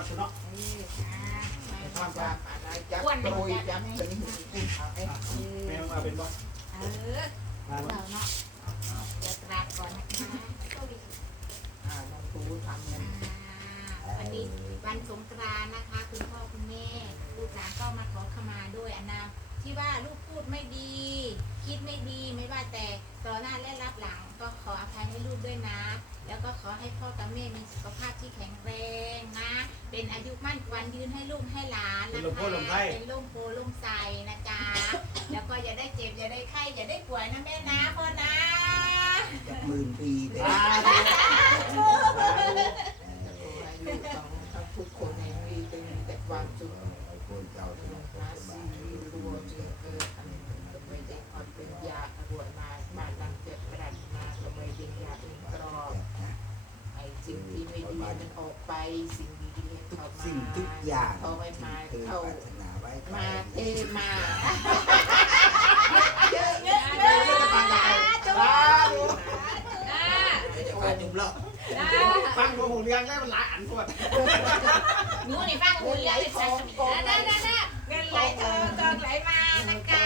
มาสุดเนาะเอออ่าจับโดยจับเป็นหุ่นกุ้งขาวแมวมาเป็นบ่เออเราเนาะจะกราบก่อนนะคะอ่าน้องตูทำเนี่ยอ่าวันนี้วันสงกรานต์นะคะ คุณพ่อคุณแม่ลูกหลานก็มาขอขมาด้วยอนนา ที่ว่าลูกพูดไม่ดี คิดไม่ดีไม่ว่าแต่ต่อหน้าและรับหลัง ก็ขออภัยให้ลูกด้วยนะ แล้วก็ขอให้พ่อกับแม่มีสุขภาพที่แข็งแรงนะ เป็นอายุมั่นขวัญยืนให้ลูกให้หลานนะคะเป็นล่มโพล่มใสนะจ๊ะแล้วก็อย่าได้เจ็บอย่าได้ไข้อย่าได้ป่วยนะแม่นะพ่อนะจะหมื่นปีเลย อายุต้องทุกคนในมีแต่ความสุข คนเก่า ลงพระสีรัวจนเกิดอันไม่ได้คอยเป็นยาบวชมาบ้านหลังเจ็บปรัดมาก็ไม่เป็นยาเป็นกรอบไอ้สิ่ง ที่ไม่ดีมันออกไปสิ่งดีๆทุเข้ากมาสิ่งทุกอย่างเขาไม่มาเคยเข้าปรารถนาไว้มาเทมา เยอะเยอะเยอะจุ๊บขาจุ่มแล้วฟังตัวหูเรียงแล้วมันหลายอันพวดหนูนี่ฟังคุณเรียกเลยค่ะได้ได้ได้เงินไหลเธอกองไหลมานะคะ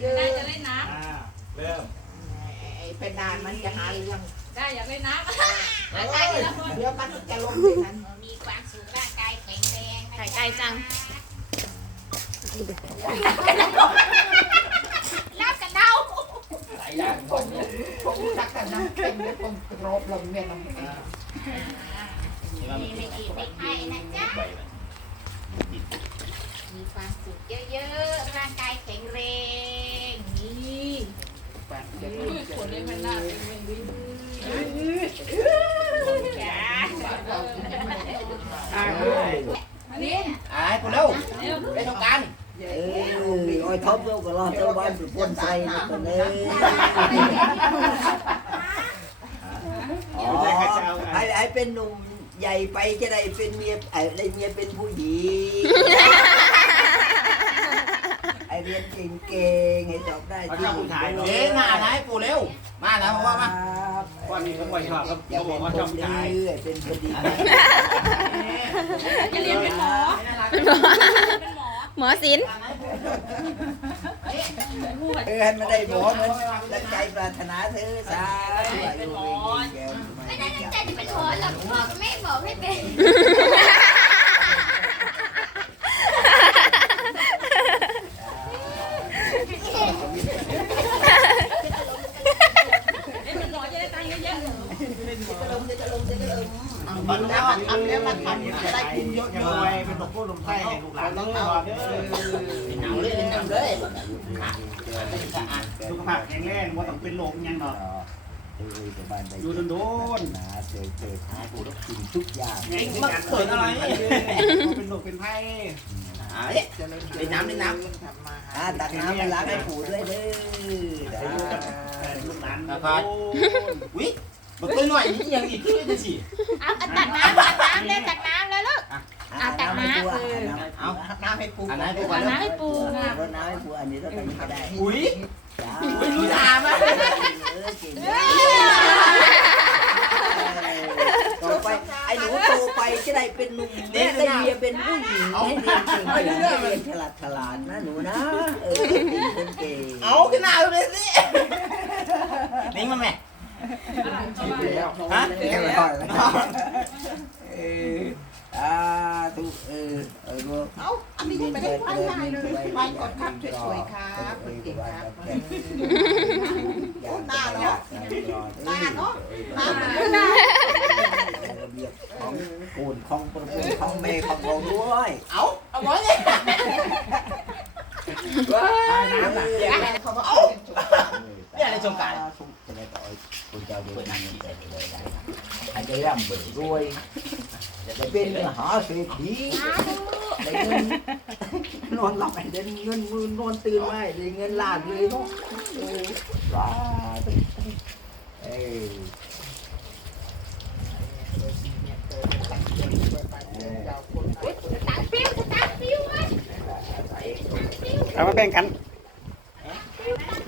เยอะได้จะเล่นน้อ่าเริ่มไอ้เป็นนานมันจะหาเรื่องำได้อยากเล่นน้ำ เดี๋ยวมันจะลงที่นั้นมีความสุขร่างกายแข็งแรงไก่ไก่จังรับกันเดาหลายอย่างผมผมชักกันน้ำเป็นผมกรอบลงเนี่ยน้ำมีไม่อีกไม่ไข้นะจ๊ะมีความสุขเยอะๆ ร่างกายแข็งแรงนี่ขนเล่นมันน้าเป็นเวงวิจ้า อ่าเฮ้ยอันนี้ไอ้กูเร็วไปทำการเอเออโอ้ยท็อปเร็วก็รอเจ้าบ้านเป็นคนใส่กันเลยอ๋อไอ้ไอ้เป็นหนุ่มใหญ่ไปจะได้เป็นเมียไอ้ได้เมียเป็นผู้หญิงไอ้เรีย นเก่งๆให้จบได้ที่เอ๊ะมาไหนปูเร็ว มาแล้วบอกว่ามา ว่ามีคนบ่อยชอบครับอย่าเขาบเป็อนกว่าชอนบคดีจ่าย เป็นคนดีจะเรียนเป็นหมอ เป็นหมอหมอศิลป์เออให้มันได้หมอเหมือนตั้งใจปรารถนาเธอสาธุอายุยืนยืนแก่ไม่ได้ตั้งใจจะเป็นหมอหรอกพ่อกับแม่บอกให้เป็น เล่นเป็นหมอจะได้ตังค์เยอะ มันแล้วมันทำแล้ว มันทำได้ได้กิกินนเยอะอะแยะเลยเป็นตกพูดลมไส้ให้ลูกหลานต้องรอเด้อหนังเลยหนังเลยสุขภาพแข็งแรงว่าต้องเป็นโรคยังเนาะอยู่โดนๆนะเจอเจอท้ากูต้องกินทุกอย่างๆยังมันเกิดอะไรเป็นโรคเป็นไข้อ่าเอ๊ะเล่นน้ำเล่นน้ำมาตักน้ำมาล้างให้ปู่ด้วยเด้อลูกหลานวิมันตัวหน่อยนี่ยังอีกขึ้นเลยสิเอาเอาตักน้ำตักน้ำเลยตักน้ำ ตักน้ำให้ปู่เอาน้ำให้ปูอันไหนปูๆเอาน้ำให้ปูรดน้ำให้ปู่อันนี้รดน้ำก็ได้อุ้ยจ้าอุ้ยรู้ทางมั้ยเออเก่งต่อไปไอ้หนูโตไปจะได้เป็นหนุ่มได้เมียเป็นผู้หญิงให้เรียนเก่งให้เรียนฉลาดฉลาดนะหนูนะเออเป็นเก่งเอาขึ้นหน้าเลยสินิ่งมาแม่ฮะเอออ่าถูกเออเออรู้ เอ้าอันนี้ยังไม่ได้ไปไหนเลยไปกดครับสวยๆครับคุณเก่งครับ หน้าเนาะ หน้าเนาะหน้าหน้าระเบียบของกูนของประเพณีของเมย์ของเราด้วยเอาเอาไว้เลยน้ำหนักอยากให้เขามาเอาเนี่ยในสงการจะได้ต่อยคุณจ้าเดือดเงินแต่เลยได้อาจจะร่ำเบิดรวยจะเป็นหาเศรษฐีได้เงินนอนหลับได้เงินมือนอนตื่นไม่ได้เงินล้านเลยเนาะว้าว เอามาแบ่งกันเ